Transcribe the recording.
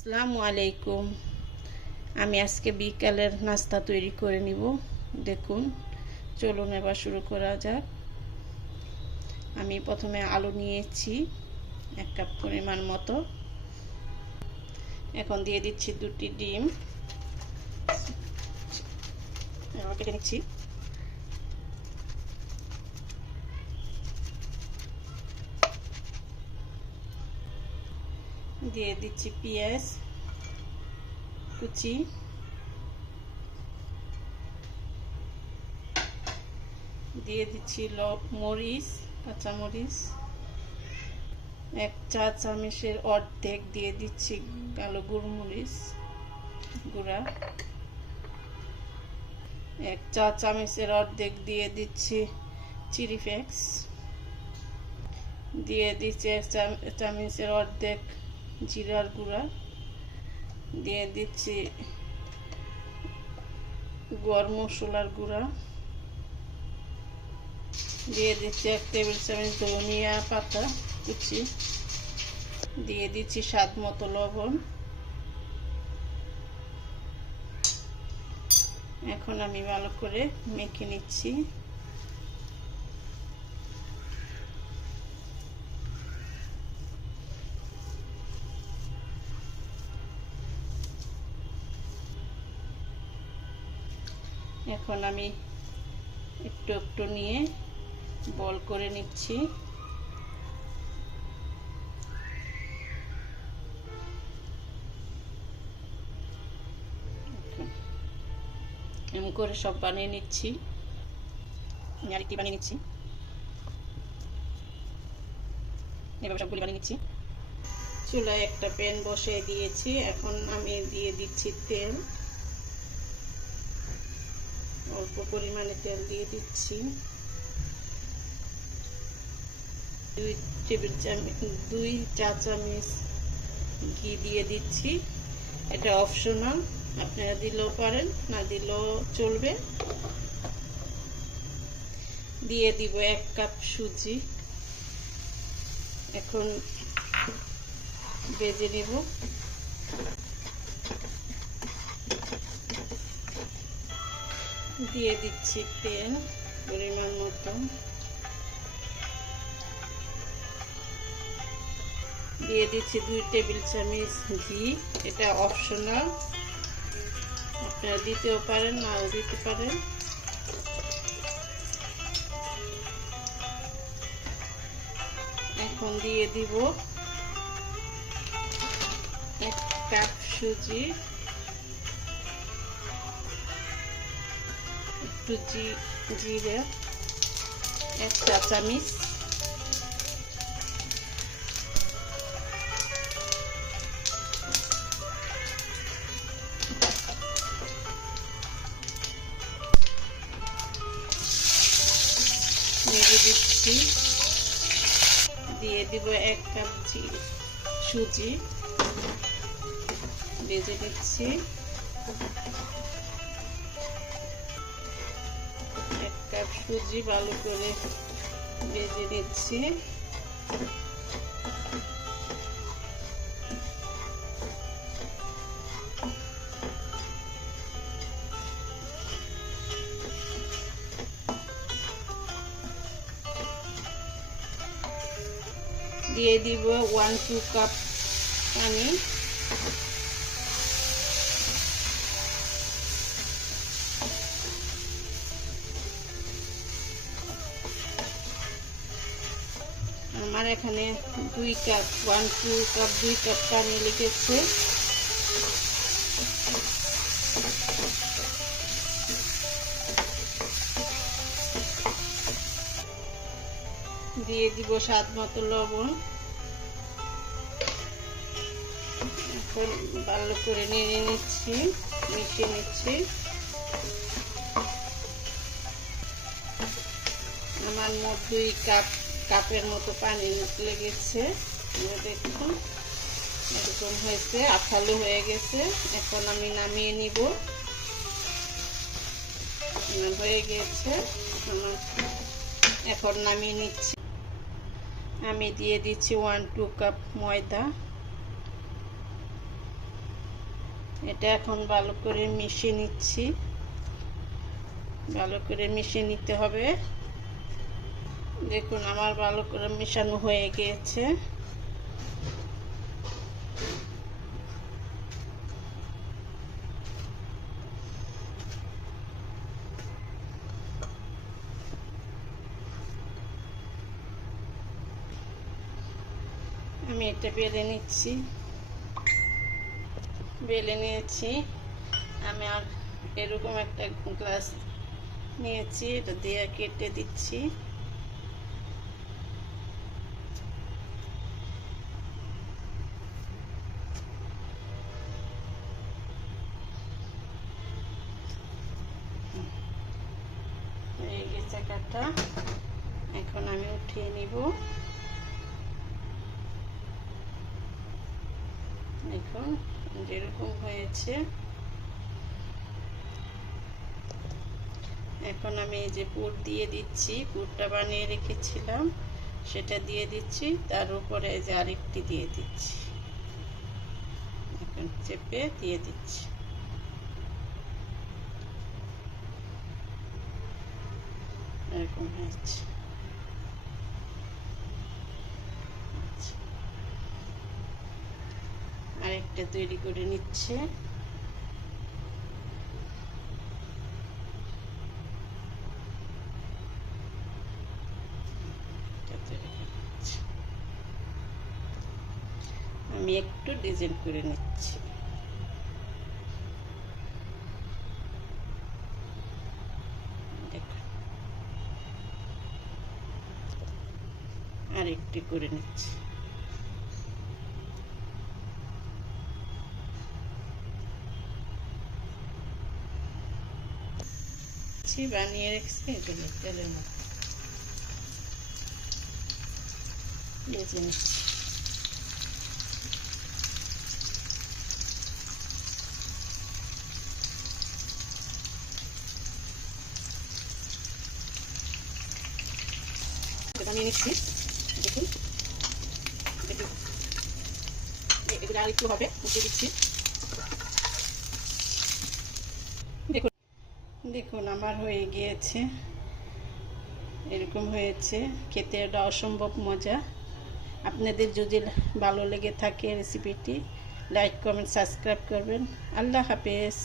আসসালামু আলাইকুম। আমি আজকে বিকালের নাস্তা তৈরি করে নিব। দেখুন, চলুন এবার শুরু করা যাক। আমি প্রথমে আলু নিয়েছি 1 কাপ পরিমাণ মতো। এখন দিয়ে দিচ্ছি 2টি ডিম, কেটে নিচ্ছি। দিয়ে দিচ্ছি পেঁয়াজ কুচি, দিয়ে দিচ্ছি মরিচ, কাঁচা মরিচ 1 চা চামচের অর্ধেক দিয়ে দিচ্ছি কালো গোলমরিচ গুঁড়া, 1 চা চামচের অর্ধেক দিয়ে দিচ্ছি চিলি ফ্লেক্স, দিয়ে দিচ্ছি 1 চামচের অর্ধেক জিরার গুঁড়া, দিয়ে দিচ্ছি গরম মশলার গুঁড়া, দিয়ে দিচ্ছি 1 টেবিল চামচ ধনিয়া পাতা কুচি, দিয়ে দিচ্ছি স্বাদ মতো লবণ। এখন আমি ভালো করে মেখে নিচ্ছি। এখন আমি একটু একটু নিয়ে বল করে নিচ্ছি। এমন করে সব বানিয়ে নিচ্ছি। আরেকটি বানিয়ে নিচ্ছি, এভাবে সবগুলি বানিয়ে নিচ্ছি। চুলায় একটা প্যান বসিয়ে দিয়েছি। এখন আমি দিয়ে দিচ্ছি তেল, অল্প পরিমাণে তেল দিয়ে দিচ্ছি। 2 চা চামচ ঘি দিয়ে দিচ্ছি। এটা অপশনাল, আপনারা দিলেও পারেন, না দিলেও চলবে। দিয়ে দিব 1 কাপ সুজি। এখন ভেজে নেব। দিয়ে দিচ্ছি তেল পরিমাণ মতো, দিয়ে দিচ্ছি 2 টেবিল চামচ ঘি। এটা অপশনাল, আপনারা দিতেও পারেন, নাও দিতে পারেন। এখন দিয়ে দিব 1 কাপ সুজি, একটু জিরে 1 চা চামচ, নেড়ে দিচ্ছি। দিয়ে দিব 1 কাপ সুজি, ভেজে দিচ্ছি। 1 কাপ সুজি ভালো করে ভেজে দিচ্ছি। দিয়ে দিব 1-2 কাপ পানি। আমার এখানে 2 কাপ 1-2 কাপ 2 কাপ পানি লেগেছে। দিয়ে দিব স্বাদ মতো লবণ। এখন ভালো করে নেড়ে নিচ্ছি, মিশিয়ে নিচ্ছি। আমার মোট 2 কাপের মতো পানি লেগেছে। দেখুন এরকম হয়েছে, আঠালো হয়ে গেছে। এখন আমি নামিয়ে নিব। হয়ে গেছে, এখন নামিয়ে নিচ্ছি। আমি দিয়ে দিচ্ছি 1-2 কাপ ময়দা, এটা এখন ভালো করে মিশিয়ে নিচ্ছি, ভালো করে মিশিয়ে নিতে হবে। দেখুন আমার ভালো করে মেশানো হয়ে গিয়েছে। আমি এটা বেলে নিচ্ছি, বেলে নিয়েছি। আমি আর এরকম একটা গ্লাস নিয়েছি, এটা দিয়ে কেটে দিচ্ছি। এই গেছে কাটা, এখন আমি উঠিয়ে নিব। এখন যেরকম হয়েছে, এখন আমি এই যে পুর দিয়ে দিচ্ছি, পুরটা বানিয়ে রেখেছিলাম সেটা দিয়ে দিচ্ছি, তার উপরে এই যে আরেকটি দিয়ে দিচ্ছি, এখন চেপে দিয়ে দিচ্ছি। এরকম হয়েছে। আরেকটা তৈরি করে নিচ্ছে। আমি একটু ডিজাইন করে নিচ্ছি। আর একটু করে নিচ্ছি। বানিয়ে রেখেছি, এগুলো তেলের মধ্যে ভেজে নিচ্ছি। বানিয়ে নিচ্ছি, দেখুন এগুলো আর একটু হবে, উঠিয়ে দিচ্ছি। দেখুন দেখুন আমার হয়ে গিয়েছে, এরকম হয়েছে। খেতে এটা অসম্ভব মজা। আপনাদের যদি ভালো লেগে থাকে রেসিপিটি, লাইক কমেন্ট সাবস্ক্রাইব করবেন। আল্লাহ হাফেজ।